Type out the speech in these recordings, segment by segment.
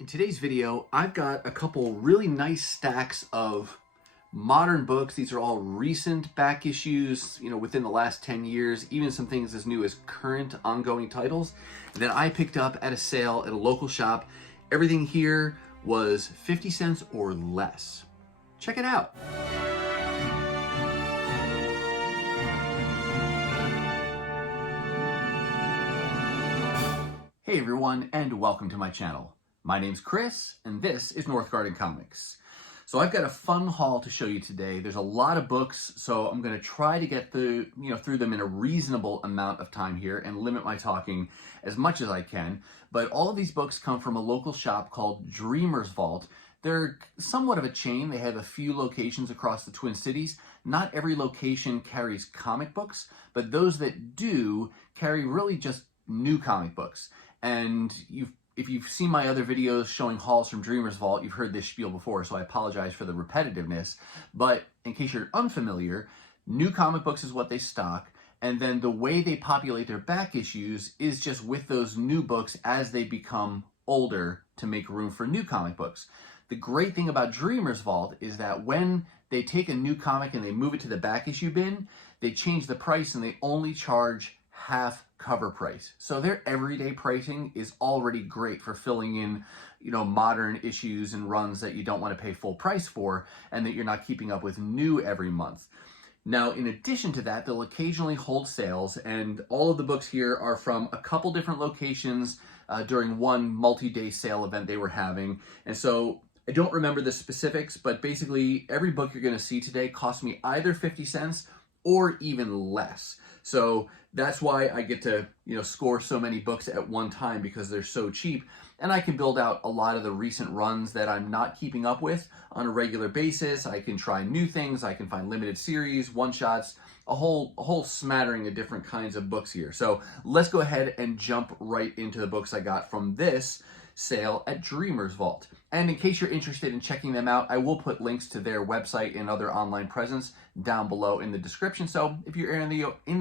In today's video, I've got a couple really nice stacks of modern books. These are all recent back issues, within the last 10 years, even some things as new as current ongoing titles that I picked up at a sale at a local shop. Everything here was 50 cents or less. Check it out. Hey everyone, and welcome to my channel. My name's Chris, and this is Northgarden Comics. So I've got a fun haul to show you today. There's a lot of books, so I'm going to try to get through them in a reasonable amount of time here and limit my talking as much as I can. But all of these books come from a local shop called Dreamer'S Vault. They're somewhat of a chain. They have a few locations across the Twin Cities. Not every location carries comic books, but those that do carry really just new comic books. And if you've seen my other videos showing hauls from Dreamer'S Vault, you've heard this spiel before, so I apologize for the repetitiveness. But in case you're unfamiliar, new comic books is what they stock, and then the way they populate their back issues is just with those new books as they become older to make room for new comic books. The great thing about Dreamer'S Vault is that when they take a new comic and they move it to the back issue bin, they change the price and they only charge half cover price. So their everyday pricing is already great for filling in, modern issues and runs that you don't want to pay full price for and that you're not keeping up with new every month. Now, in addition to that, they'll occasionally hold sales, and all of the books here are from a couple different locations during one multi-day sale event they were having. And so I don't remember the specifics, but basically every book you're going to see today cost me either 50 cents or even less. So that's why I get to, score so many books at one time, because they're so cheap. And I can build out a lot of the recent runs that I'm not keeping up with on a regular basis. I can try new things. I can find limited series, one-shots, a whole smattering of different kinds of books here. So let's go ahead and jump right into the books I got from this sale at Dreamer'S Vault. And in case you're interested in checking them out, I will put links to their website and other online presence down below in the description. So if you're in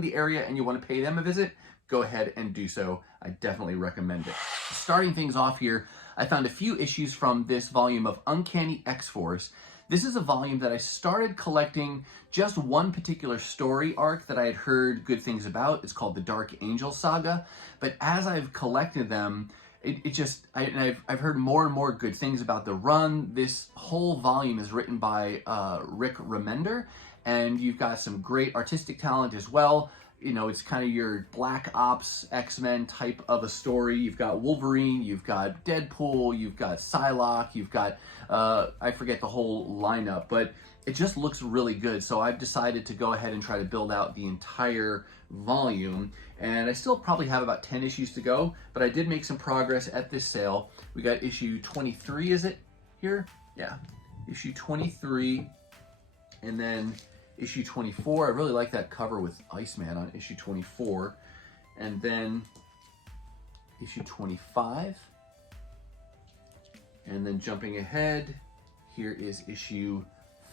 the area and you want to pay them a visit, go ahead and do so. I definitely recommend it. Starting things off here, I found a few issues from this volume of Uncanny X-Force. This is a volume that I started collecting just one particular story arc that I had heard good things about. It's called the Dark Angel Saga. But as I've collected them, I've heard more and more good things about the run. This whole volume is written by Rick Remender, and you've got some great artistic talent as well. It's kind of your Black Ops, X-Men type of a story. You've got Wolverine, you've got Deadpool, you've got Psylocke, you've got, I forget the whole lineup, but it just looks really good. So I've decided to go ahead and try to build out the entire volume. And I still probably have about 10 issues to go, but I did make some progress at this sale. We got issue 23, is it here? Yeah, issue 23, and then issue 24. I really like that cover with Iceman on issue 24. And then issue 25. And then jumping ahead, here is issue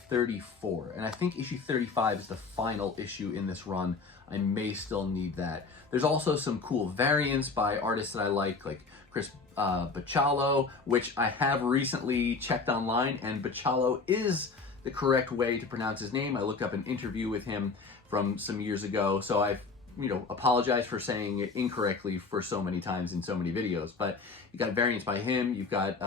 34. And I think issue 35 is the final issue in this run. I may still need that. There's also some cool variants by artists that I like Chris Bachalo, which I have recently checked online, and Bachalo is the correct way to pronounce his name. I looked up an interview with him from some years ago, so I've apologize for saying it incorrectly for so many times in so many videos. But you got variants by him, you've got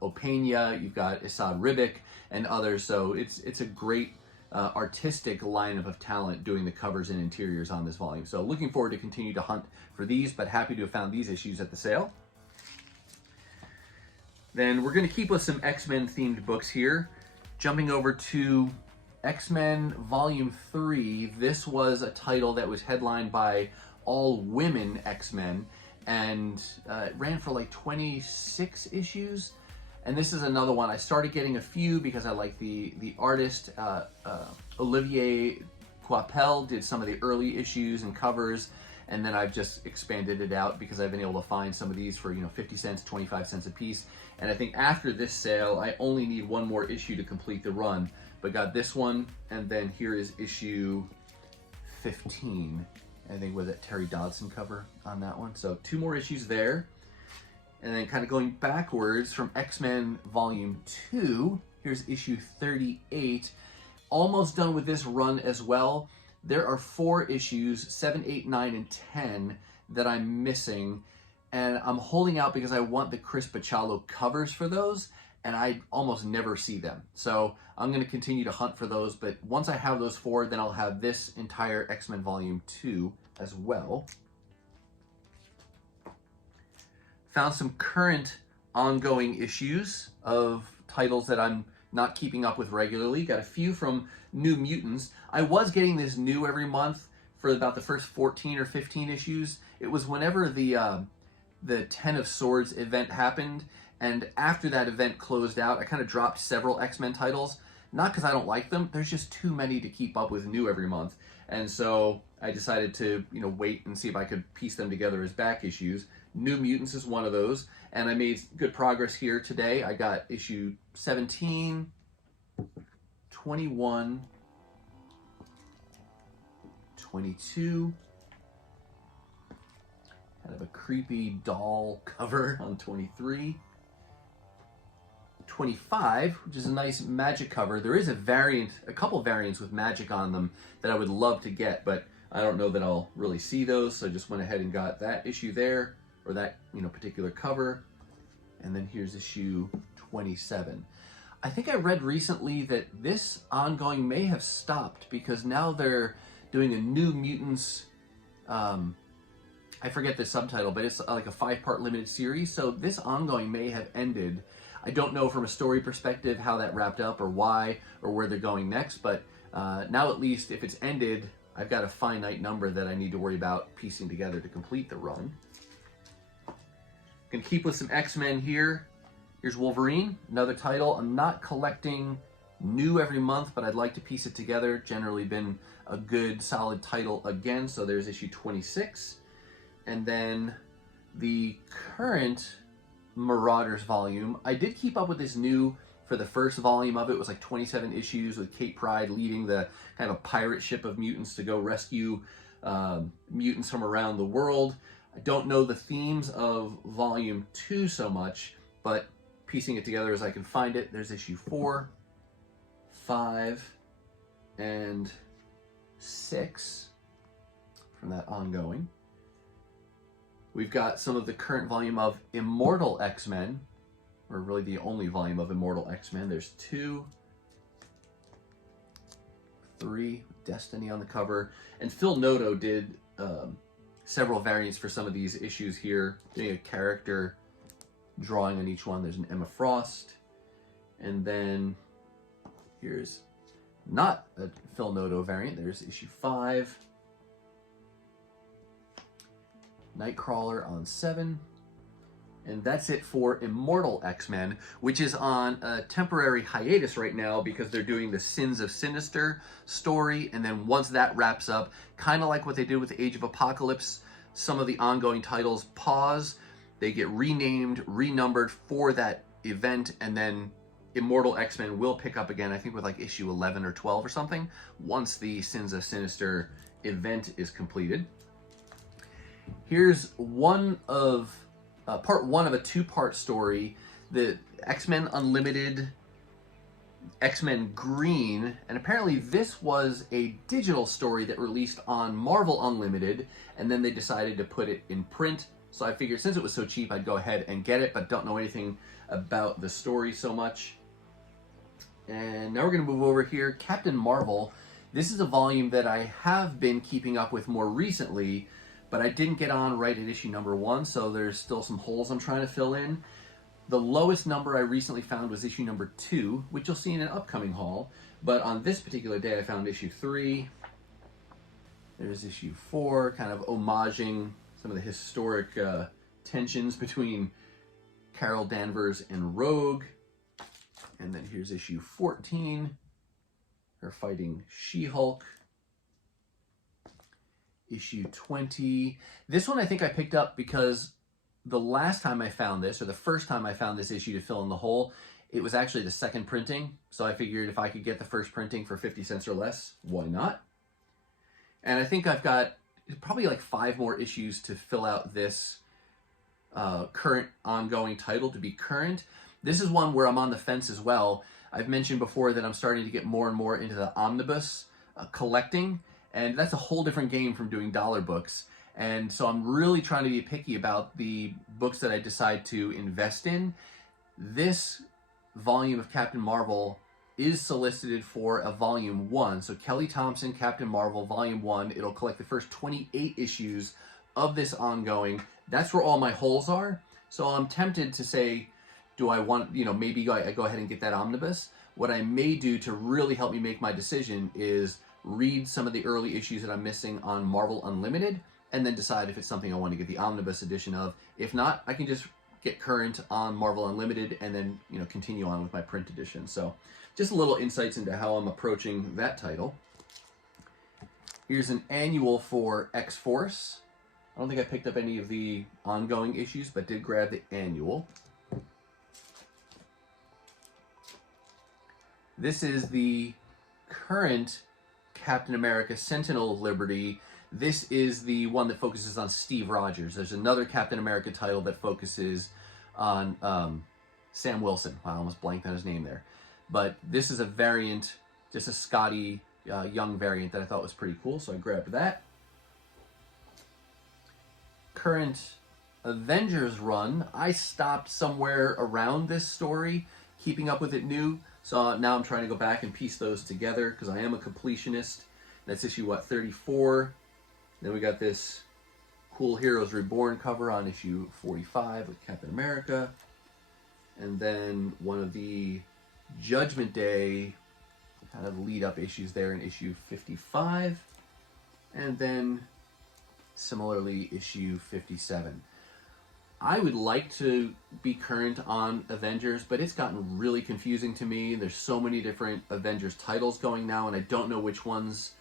Opena, you've got Isad Ribic, and others. So it's a great artistic lineup of talent doing the covers and interiors on this volume. So looking forward to continue to hunt for these, but happy to have found these issues at the sale. Then we're going to keep with some X-Men themed books here. Jumping over to X-Men Volume 3, this was a title that was headlined by all women X-Men, and it ran for like 26 issues. And this is another one. I started getting a few because I like the artist. Olivier Coipel did some of the early issues and covers, and then I've just expanded it out because I've been able to find some of these for 50 cents, 25 cents a piece. And I think after this sale, I only need one more issue to complete the run. But got this one, and then here is issue 15. I think with that Terry Dodson cover on that one. So 2 more issues there. And then kind of going backwards from X-Men Volume 2, here's issue 38. Almost done with this run as well. There are 4 issues, 7, 8, 9, and 10, that I'm missing. And I'm holding out because I want the Chris Bachalo covers for those, and I almost never see them. So I'm going to continue to hunt for those, but once I have those 4, then I'll have this entire X-Men Volume 2 as well. Found some current ongoing issues of titles that I'm not keeping up with regularly. Got a few from New Mutants. I was getting this new every month for about the first 14 or 15 issues. It was whenever the 10 of Swords event happened, and after that event closed out, I kind of dropped several X-Men titles. Not because I don't like them, there's just too many to keep up with new every month. And so I decided to, wait and see if I could piece them together as back issues. New Mutants is one of those, and I made good progress here today. I got issue 17, 21, 22, kind of a creepy doll cover on 23, 25, which is a nice magic cover. There is a couple variants with magic on them that I would love to get, but I don't know that I'll really see those, so I just went ahead and got that issue there, or that particular cover. And then here's issue 27. I think I read recently that this ongoing may have stopped because now they're doing a New Mutants, I forget the subtitle, but it's like a 5-part limited series, so this ongoing may have ended. I don't know from a story perspective how that wrapped up or why or where they're going next, but now at least if it's ended, I've got a finite number that I need to worry about piecing together to complete the run. Gonna keep with some X-Men here. Here's Wolverine, another title. I'm not collecting new every month, but I'd like to piece it together. Generally been a good, solid title again, so there's issue 26. And then the current Marauders volume, I did keep up with this new for the first volume of it. It was like 27 issues with Kate Pryde leading the kind of a pirate ship of mutants to go rescue mutants from around the world. I don't know the themes of volume 2 so much, but piecing it together as I can find it. There's issue 4, 5, and 6 from that ongoing. We've got some of the current volume of Immortal X-Men, or really the only volume of Immortal X-Men. There's 2, 3, Destiny on the cover, and Phil Noto did several variants for some of these issues here, doing a character drawing on each one. There's an Emma Frost, and then here's not a Phil Noto variant. There's issue 5, Nightcrawler on 7, and that's it for Immortal X-Men, which is on a temporary hiatus right now because they're doing the Sins of Sinister story, and then once that wraps up, kind of like what they did with Age of Apocalypse, some of the ongoing titles pause, they get renamed, renumbered for that event, and then Immortal X-Men will pick up again, I think with like issue 11 or 12 or something, once the Sins of Sinister event is completed. Here's one of part 1 of a 2-part story, the X-Men Unlimited, X-Men Green, and apparently this was a digital story that released on Marvel Unlimited, and then they decided to put it in print. So I figured since it was so cheap, I'd go ahead and get it, but don't know anything about the story so much. And now we're going to move over here. Captain Marvel. This is a volume that I have been keeping up with more recently, but I didn't get on right at issue number 1, so there's still some holes I'm trying to fill in. The lowest number I recently found was issue number 2, which you'll see in an upcoming haul, but on this particular day I found issue 3. There's issue 4, kind of homaging some of the historic tensions between Carol Danvers and Rogue. And then here's issue 14, her fighting She-Hulk. Issue 20. This one I think I picked up because the last time I found this, or the first time I found this issue to fill in the hole, it was actually the second printing. So I figured if I could get the first printing for 50 cents or less, why not? And I think I've got probably like 5 more issues to fill out this current ongoing title to be current. This is one where I'm on the fence as well. I've mentioned before that I'm starting to get more and more into the omnibus collecting, and that's a whole different game from doing dollar books. And so I'm really trying to be picky about the books that I decide to invest in. This volume of Captain Marvel is solicited for a volume 1. So Kelly Thompson, Captain Marvel, volume 1. It'll collect the first 28 issues of this ongoing. That's where all my holes are. So I'm tempted to say, do I want, maybe I go ahead and get that omnibus. What I may do to really help me make my decision is read some of the early issues that I'm missing on Marvel Unlimited, and then decide if it's something I want to get the omnibus edition of. If not, I can just get current on Marvel Unlimited and then continue on with my print edition. So just a little insights into how I'm approaching that title. Here's an annual for X-Force. I don't think I picked up any of the ongoing issues, but did grab the annual. This is the current Captain America Sentinel of Liberty. This is the one that focuses on Steve Rogers. There's another Captain America title that focuses on Sam Wilson. Wow, I almost blanked on his name there. But this is a variant, just a Scotty Young variant that I thought was pretty cool, so I grabbed that. Current Avengers run, I stopped somewhere around this story, keeping up with it new. So now I'm trying to go back and piece those together because I am a completionist. That's issue, 34. Then we got this cool Heroes Reborn cover on issue 45 with Captain America. And then one of the Judgment Day kind of lead-up issues there in issue 55. And then similarly issue 57. I would like to be current on Avengers, but it's gotten really confusing to me. There's so many different Avengers titles going now, and I don't know which ones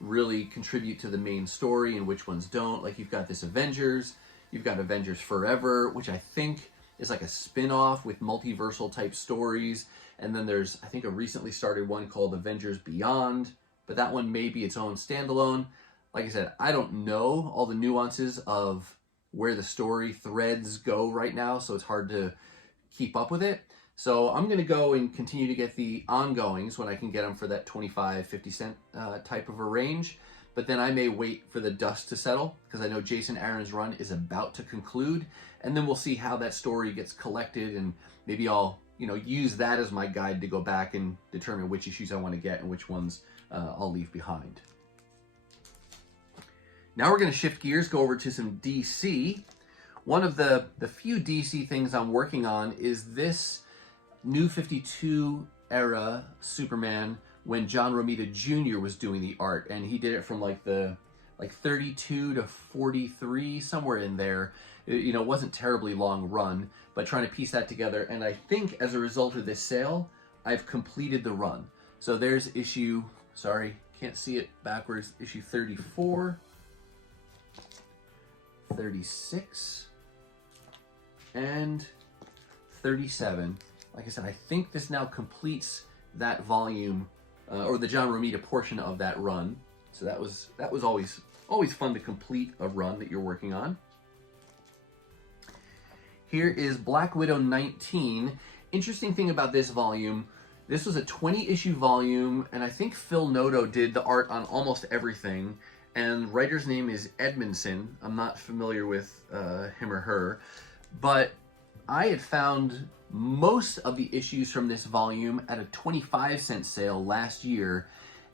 really contribute to the main story and which ones don't. Like, you've got this Avengers, you've got Avengers Forever, which I think is like a spin-off with multiversal type stories. And then there's, I think, a recently started one called Avengers Beyond, but that one may be its own standalone. Like I said, I don't know all the nuances of where the story threads go right now, so it's hard to keep up with it. So I'm going to go and continue to get the ongoings when I can get them for that 25, 50 cent type of a range. But then I may wait for the dust to settle, because I know Jason Aaron's run is about to conclude, and then we'll see how that story gets collected, and maybe I'll use that as my guide to go back and determine which issues I want to get and which ones I'll leave behind. Now we're going to shift gears, go over to some DC. One of the few DC things I'm working on is this New 52 era Superman when John Romita Jr. was doing the art, and he did it from like 32 to 43, somewhere in there. It wasn't terribly long run, but trying to piece that together. And I think as a result of this sale, I've completed the run. So there's issue, sorry, can't see it backwards, issue 34. 36 and 37. Like I said, I think this now completes that volume or the John Romita portion of that run. So that was always fun to complete a run that you're working on. Here is Black Widow 19. Interesting thing about this volume, this was a 20-issue volume, and I think Phil Noto did the art on almost everything. And writer's name is Edmondson. I'm not familiar with him or her, but I had found most of the issues from this volume at a 25-cent sale last year,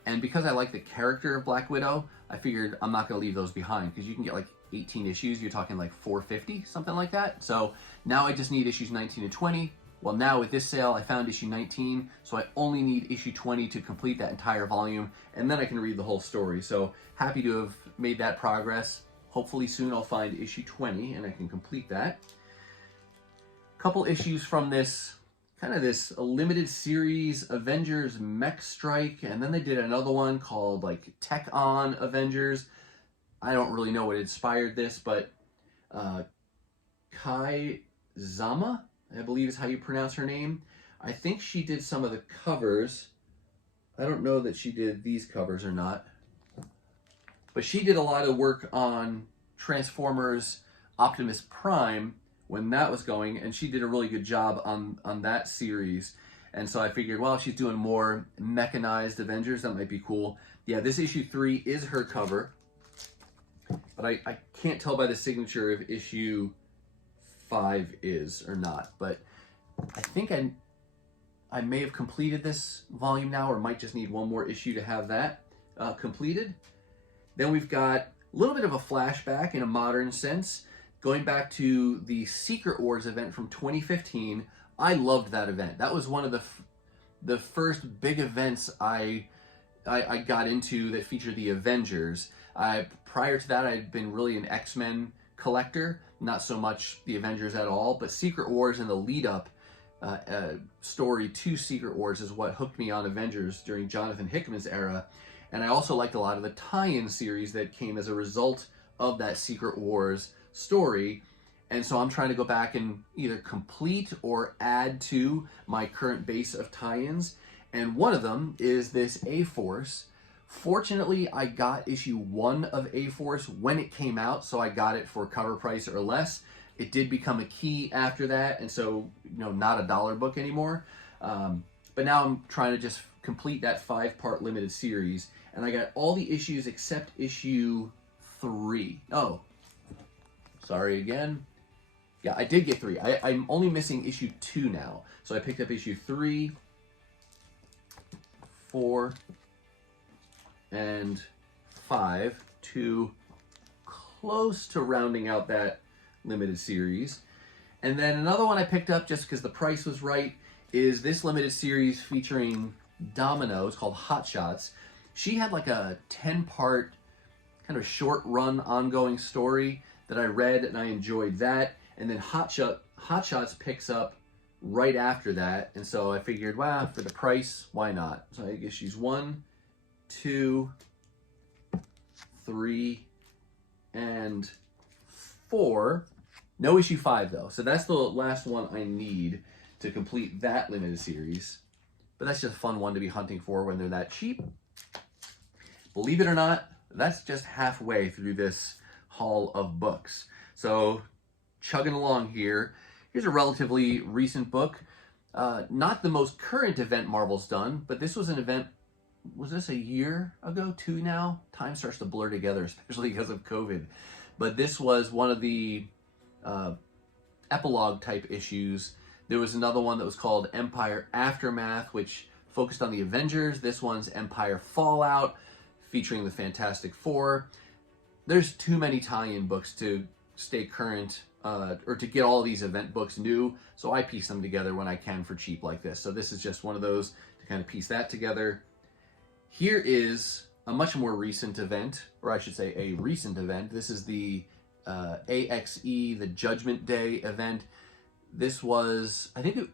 and because I like the character of Black Widow, I figured I'm not going to leave those behind, because you can get like 18 issues, you're talking like $4.50, something like that. So now I just need issues 19 and 20. Well, now with this sale, I found issue 19, so I only need issue 20 to complete that entire volume, and then I can read the whole story. So happy to have made that progress. Hopefully soon I'll find issue 20 and I can complete that. Couple issues from this, kind of this limited series, Avengers Mech Strike, and then they did another one called like Tech On Avengers. I don't really know what inspired this, but Kai Zama, I believe is how you pronounce her name. I think she did some of the covers. I don't know that she did these covers or not. But she did a lot of work on Transformers Optimus Prime when that was going, and she did a really good job on that series. And so I figured, well, if she's doing more mechanized Avengers, that might be cool. Yeah, this issue 3 is her cover, but I can't tell by the signature if issue 5 is or not. But I think I may have completed this volume now, or might just need one more issue to have that completed. Then we've got a little bit of a flashback in a modern sense, going back to the Secret Wars event from 2015. I loved that event. That was one of the first big events I got into that featured the Avengers. Prior to that, I'd been really an X-Men collector, not so much the Avengers at all, but Secret Wars and the lead-up story to Secret Wars is what hooked me on Avengers during Jonathan Hickman's era. And I also liked a lot of the tie-in series that came as a result of that Secret Wars story. And so I'm trying to go back and either complete or add to my current base of tie-ins. And one of them is this A-Force. Fortunately, I got issue 1 of A-Force when it came out, so I got it for cover price or less. It did become a key after that, and so, not a dollar book anymore. But now I'm trying to just complete that 5-part limited series, and I got all the issues except issue 3. Oh, sorry again. Yeah, I did get 3. I'm only missing issue 2 now. So I picked up issue 3, 4, and 5 to close to rounding out that limited series. And then another one I picked up just because the price was right is this limited series featuring Domino. It's called Hot Shots. She had like a 10-part kind of short run ongoing story that I read, and I enjoyed that. And then Hot Shots picks up right after that, and so I figured, wow, for the price, why not? So I guess she's 1, 2, 3, and 4. No issue 5 though, so that's the last one I need to complete that limited series. But that's just a fun one to be hunting for when they're that cheap. Believe it or not, that's just halfway through this haul of books. So chugging along here. Here's a relatively recent book. Not the most current event Marvel's done, but this was an event, was this a year ago, 2 now? Time starts to blur together, especially because of COVID. But this was one of the epilogue type issues. There was another one that was called Empire Aftermath, which focused on the Avengers. This one's Empire Fallout, featuring the Fantastic Four. There's too many tie-in books to stay current, or to get all these event books new, so I piece them together when I can for cheap like this. So this is just one of those to kind of piece that together. Here is a much more recent event, or I should say a recent event. This is the AXE, the Judgment Day event. This was, I think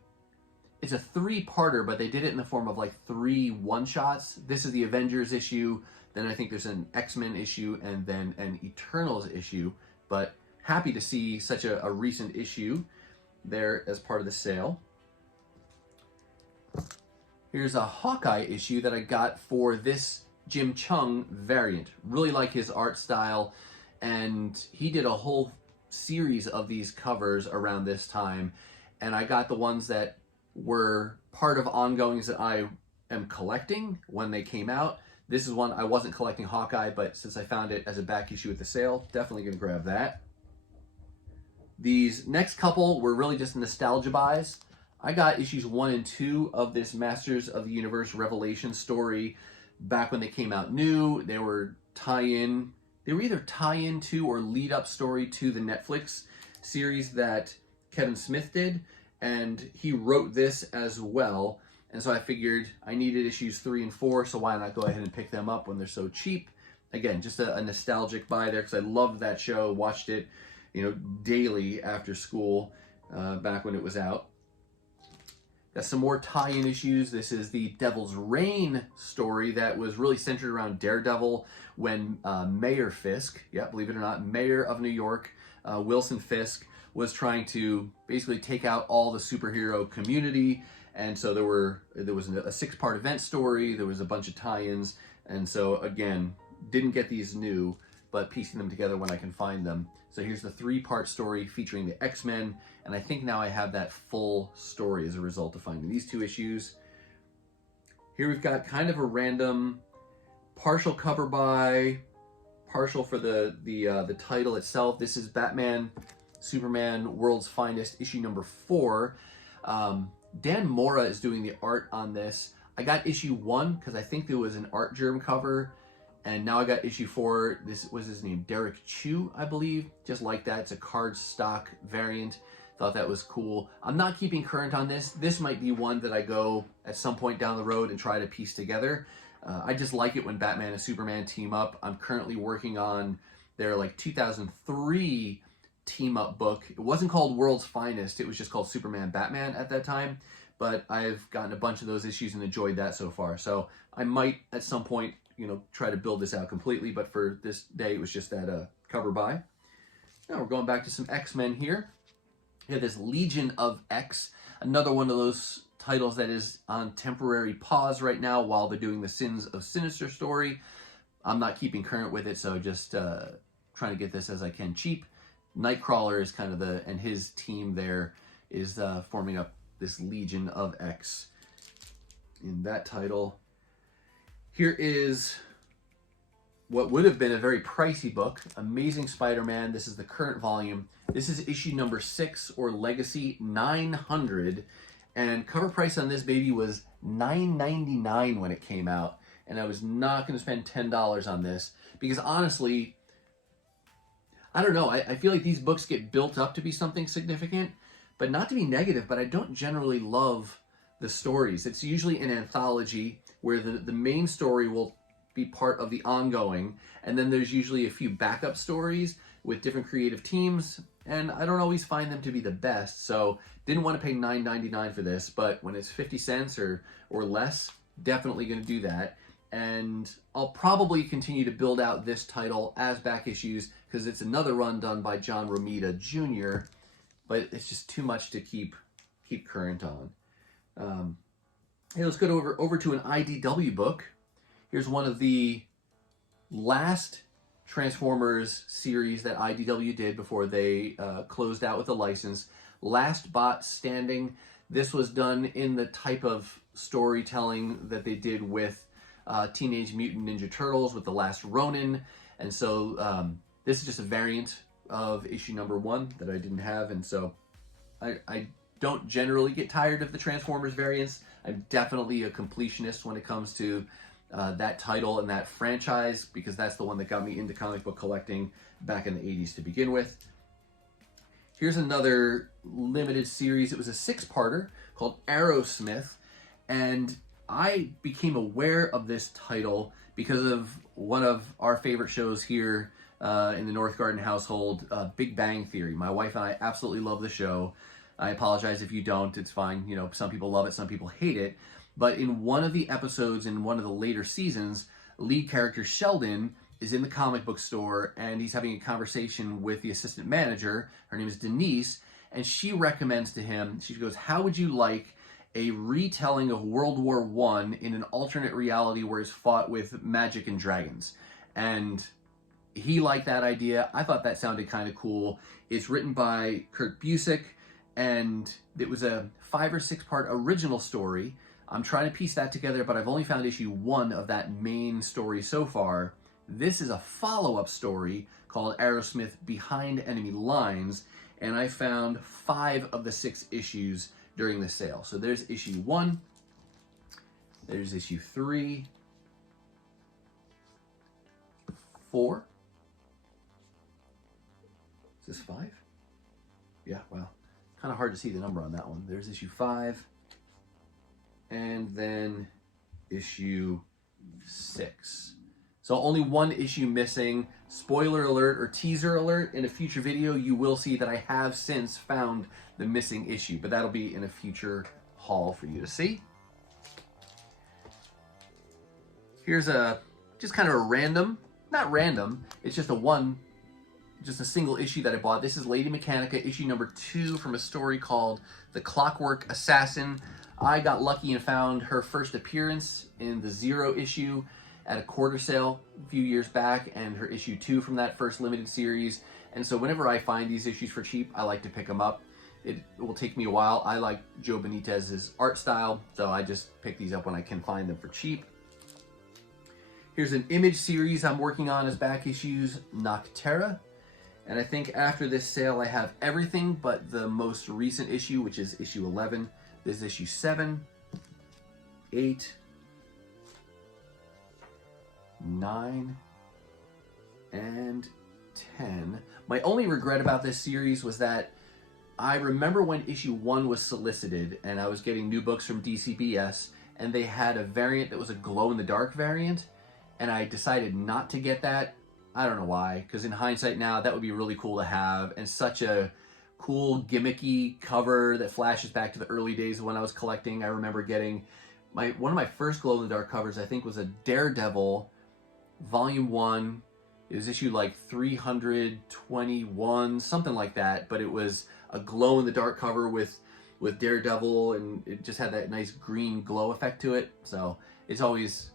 it's a 3-parter, but they did it in the form of like 3 one-shots. This is the Avengers issue, then I think there's an X-Men issue, and then an Eternals issue. But happy to see such a recent issue there as part of the sale. Here's a Hawkeye issue that I got for this Jim Chung variant. Really like his art style, and he did a whole series of these covers around this time, and I got the ones that were part of ongoings that I am collecting when they came out. This is one I wasn't collecting Hawkeye, but since I found it as a back issue at the sale, definitely gonna grab that. These next couple were really just nostalgia buys. I got issues 1 and 2 of this Masters of the Universe Revelation story back when they came out new. They were tie-in. They were either tie-in to or lead-up story to the Netflix series that Kevin Smith did, and he wrote this as well. And so I figured I needed issues 3 and 4, so why not go ahead and pick them up when they're so cheap? Again, just a nostalgic buy there, because I loved that show, watched it, daily after school back when it was out. Got some more tie-in issues. This is the Devil's Reign story that was really centered around Daredevil when Mayor Fisk, yeah, believe it or not, Mayor of New York, Wilson Fisk, was trying to basically take out all the superhero community. And so there was a 6-part event story, there was a bunch of tie-ins, and so again, didn't get these new, but piecing them together when I can find them. So here's the 3-part story featuring the X-Men, and I think now I have that full story as a result of finding these 2 issues. Here we've got kind of a random partial cover by, partial for the title itself. This is Batman, Superman, World's Finest, issue number 4. Dan Mora is doing the art on this. I got issue 1 because I think there was an art germ cover, and now I got issue 4. This was his name, Derek Chu, I believe. Just like that. It's a card stock variant. Thought that was cool. I'm not keeping current on this. This might be one that I go at some point down the road and try to piece together. I just like it when Batman and Superman team up. I'm currently working on their 2003 team up book. It wasn't called World's Finest. It was just called Superman Batman at that time. But I've gotten a bunch of those issues and enjoyed that so far. So I might at some point, try to build this out completely. But for this day, it was just that cover by. Now we're going back to some X-Men here. We have this Legion of X, another one of those titles that is on temporary pause right now while they're doing the Sins of Sinister story. I'm not keeping current with it, so just trying to get this as I can cheap. Nightcrawler is kind of and his team there is forming up this Legion of X in that title. Here is what would have been a very pricey book, Amazing Spider-Man. This is the current volume. This is issue number 6, or Legacy 900. And cover price on this baby was $9.99 when it came out. And I was not going to spend $10 on this because honestly, I don't know. I feel like these books get built up to be something significant, but not to be negative, but I don't generally love the stories. It's usually an anthology where the main story will be part of the ongoing, and then there's usually a few backup stories with different creative teams, and I don't always find them to be the best, so didn't want to pay $9.99 for this, but when it's 50 cents or less, definitely going to do that. And I'll probably continue to build out this title as back issues because it's another run done by John Romita Jr., but it's just too much to keep current on. Hey, let's go over to an IDW book. Here's one of the last Transformers series that IDW did before they closed out with the license. Last Bot Standing. This was done in the type of storytelling that they did with Teenage Mutant Ninja Turtles with The Last Ronin. And so this is just a variant of issue number 1 that I didn't have. And so I don't generally get tired of the Transformers variants. I'm definitely a completionist when it comes to that title and that franchise, because that's the one that got me into comic book collecting back in the 80s to begin with. Here's another limited series. It was a 6-parter called Aerosmith, and I became aware of this title because of one of our favorite shows here in the Northgarden household, Big Bang Theory. My wife and I absolutely love the show. I apologize if you don't. It's fine. Some people love it, some people hate it. But in one of the episodes in one of the later seasons, lead character Sheldon is in the comic book store and he's having a conversation with the assistant manager. Her name is Denise, and she recommends to him, she goes, how would you like a retelling of World War I in an alternate reality where it's fought with magic and dragons? And he liked that idea. I thought that sounded kind of cool. It's written by Kurt Busiek, and it was a 5 or 6-part original story. I'm trying to piece that together, but I've only found issue 1 of that main story so far. This is a follow-up story called Aerosmith Behind Enemy Lines, and I found 5 of the 6 issues during the sale. So there's issue 1, there's issue 3, 4. Is this 5? Yeah, well, kind of hard to see the number on that one. There's issue 5. And then issue 6. So only 1 issue missing. Spoiler alert or teaser alert, in a future video you will see that I have since found the missing issue, but that'll be in a future haul for you to see. Here's just kind of a random, not random, it's just a single issue that I bought. This is Lady Mechanica, issue number 2 from a story called The Clockwork Assassin. I got lucky and found her first appearance in the 0 issue at a quarter sale a few years back, and her issue 2 from that first limited series. And so whenever I find these issues for cheap, I like to pick them up. It will take me a while. I like Joe Benitez's art style, so I just pick these up when I can find them for cheap. Here's an Image series I'm working on as back issues, Nocterra. And I think after this sale, I have everything but the most recent issue, which is issue 11. This is issue 7, 8, 9, and 10. My only regret about this series was that I remember when issue 1 was solicited and I was getting new books from DCBS, and they had a variant that was a glow-in-the-dark variant, and I decided not to get that. I don't know why, because in hindsight now, that would be really cool to have, and such a cool gimmicky cover that flashes back to the early days of when I was collecting. I remember getting one of my first glow-in-the-dark covers, I think, was a Daredevil volume 1. It was issue like 321, something like that, but it was a glow-in-the-dark cover with Daredevil, and it just had that nice green glow effect to it. So it's always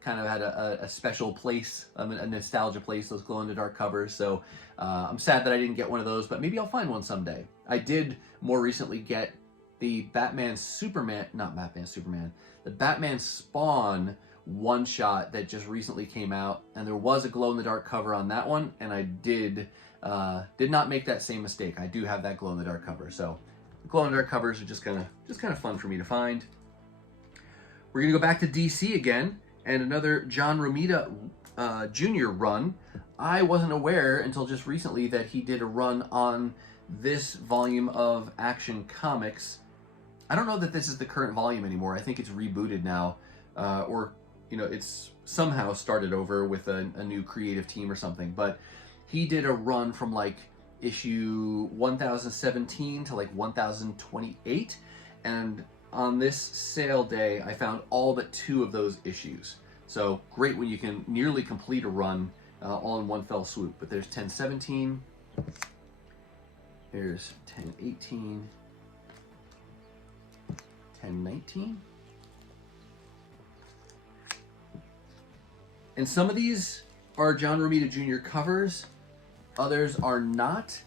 kind of had a special place, a nostalgia place, those glow-in-the-dark covers. So I'm sad that I didn't get one of those, but maybe I'll find one someday. I did more recently get the Batman Spawn one-shot that just recently came out, and there was a glow-in-the-dark cover on that one, and I did not make that same mistake. I do have that glow-in-the-dark cover, so glow-in-the-dark covers are just kind of fun for me to find. We're gonna go back to DC again, and another John Romita Jr. run. I wasn't aware until just recently that he did a run on this volume of Action Comics. I don't know that this is the current volume anymore. I think it's rebooted now, or it's somehow started over with a new creative team or something. But he did a run from like issue 1017 to like 1028, and on this sale day, I found all but 2 of those issues. So great when you can nearly complete a run all in one fell swoop. But there's 1017, there's 1018, 1019. And some of these are John Romita Jr. covers, others are not.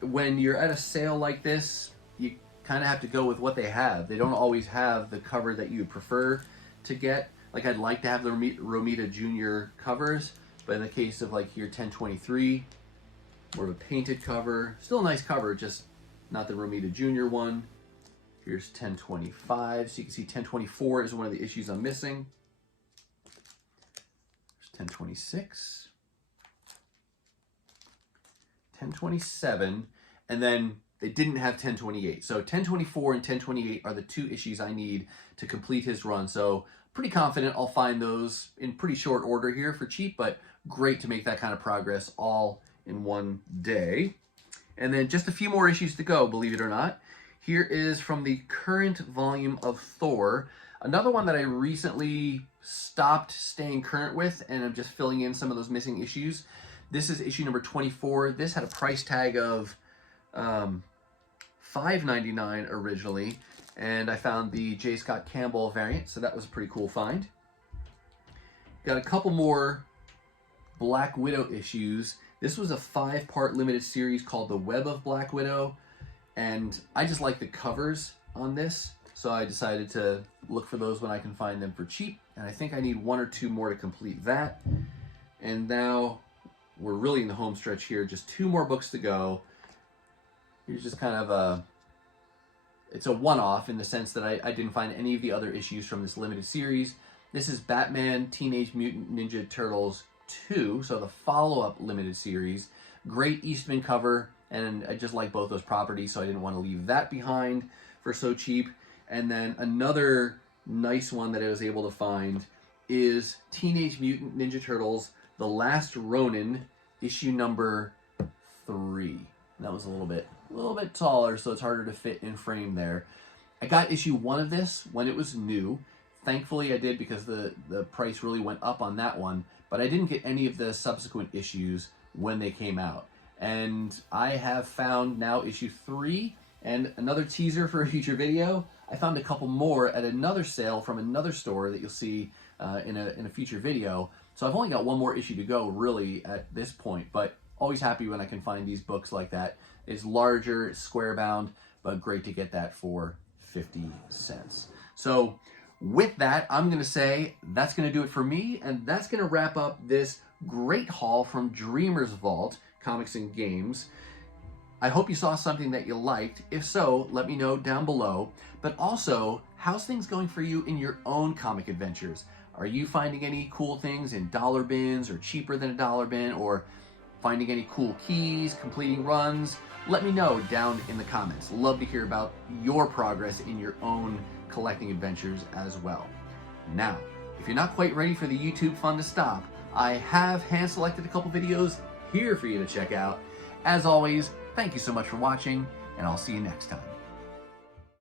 When you're at a sale like this, you kind of have to go with what they have. They don't always have the cover that you prefer to get. Like, I'd like to have the Romita Jr. covers, but in the case of like here 1023, more of a painted cover. Still a nice cover, just not the Romita Jr. one. Here's 1025, so you can see 1024 is one of the issues I'm missing. There's 1026, 1027, and then they didn't have 1028. So 1024 and 1028 are the 2 issues I need to complete his run. So pretty confident I'll find those in pretty short order here for cheap, but great to make that kind of progress all in one day. And then just a few more issues to go, believe it or not. Here is from the current volume of Thor, another one that I recently stopped staying current with, and I'm just filling in some of those missing issues. This is issue number 24. This had a price tag of $5.99 originally, and I found the J. Scott Campbell variant, so that was a pretty cool find. Got a couple more Black Widow issues. This was a 5-part limited series called The Web of Black Widow, and I just like the covers on this, so I decided to look for those when I can find them for cheap, and I think I need 1 or 2 more to complete that. And now we're really in the home stretch here, just 2 more books to go. Here's just kind of it's a one-off in the sense that I didn't find any of the other issues from this limited series. This is Batman Teenage Mutant Ninja Turtles 2, so the follow-up limited series. Great Eastman cover, and I just like both those properties, so I didn't want to leave that behind for so cheap. And then another nice one that I was able to find is Teenage Mutant Ninja Turtles The Last Ronin, issue number 3. And that was a little bit taller, so it's harder to fit in frame there. I got issue 1 of this when it was new. Thankfully I did, because the price really went up on that one, but I didn't get any of the subsequent issues when they came out. And I have found now issue 3, and another teaser for a future video, I found a couple more at another sale from another store that you'll see in a future video. So I've only got 1 more issue to go really at this point, but Always happy when I can find these books like that. It's larger, square bound, but great to get that for 50 cents. So with that, I'm going to say that's going to do it for me, and that's going to wrap up this great haul from Dreamer's Vault, Comics and Games. I hope you saw something that you liked. If so, let me know down below. But also, how's things going for you in your own comic adventures? Are you finding any cool things in dollar bins or cheaper than a dollar bin, or finding any cool keys, completing runs? Let me know down in the comments. Love to hear about your progress in your own collecting adventures as well. Now, if you're not quite ready for the YouTube fun to stop, I have hand selected a couple videos here for you to check out. As always, thank you so much for watching, and I'll see you next time.